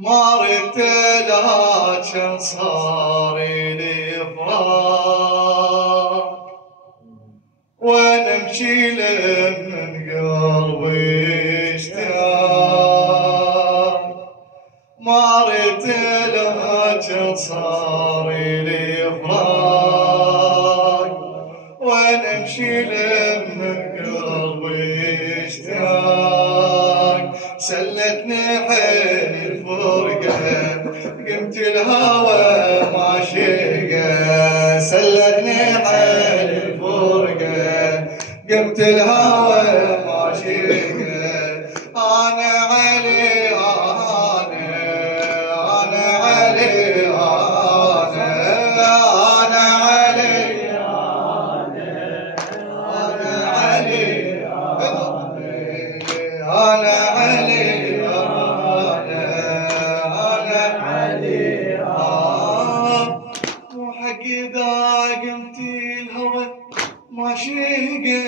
ما ردت لكن صار لي فراق ونمشي من قلبي اشتاق ما ردت لكن صار لي فراق ونمشي من قلبي اشتاق سلتني حيل الفرقة قمت الهوى معشقة سلتني حيل الفرقة قمت الهوى معشقة أنا علي أنا علي أنا علي أنا علي أنا علي وحق إذا قمت الهوى معشقة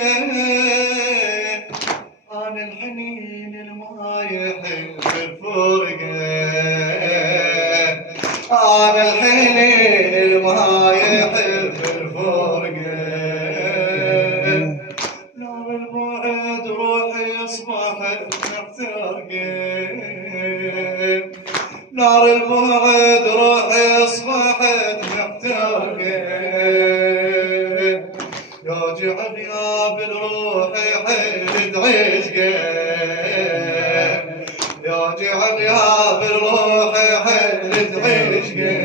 أنا الحنين الما يحب الفرقة أنا الحنين الما يحب الفرقة نار البعد روحي أصبحت محترقة نار البعد روحي أصبحت محترقة يا جعل يا بالروح حيل عشقه يا جعل يا بالروح حيل عشقه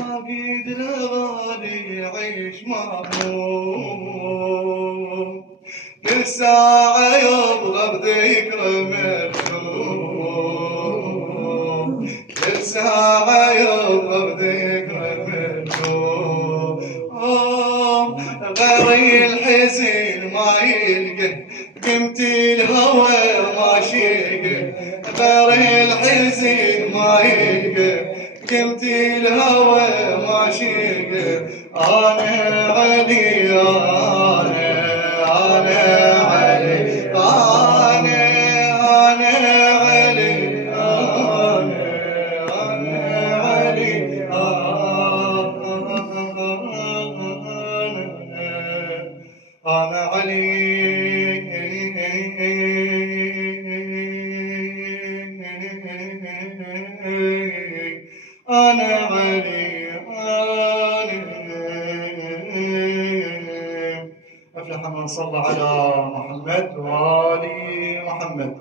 عقيد الغالي يعيش مهموم كل ساعة يبغى بذكر مرسوم كل ساعة يبغى بذكر مرسوم غير الحزين ما يلقى قمت الهوى معشقه غير الحزين ما يلقى قمت الهوى معشقه أنا علي أنا علي أنا علي أنا علي أنا علي أفلح من صلى على محمد وآل محمد.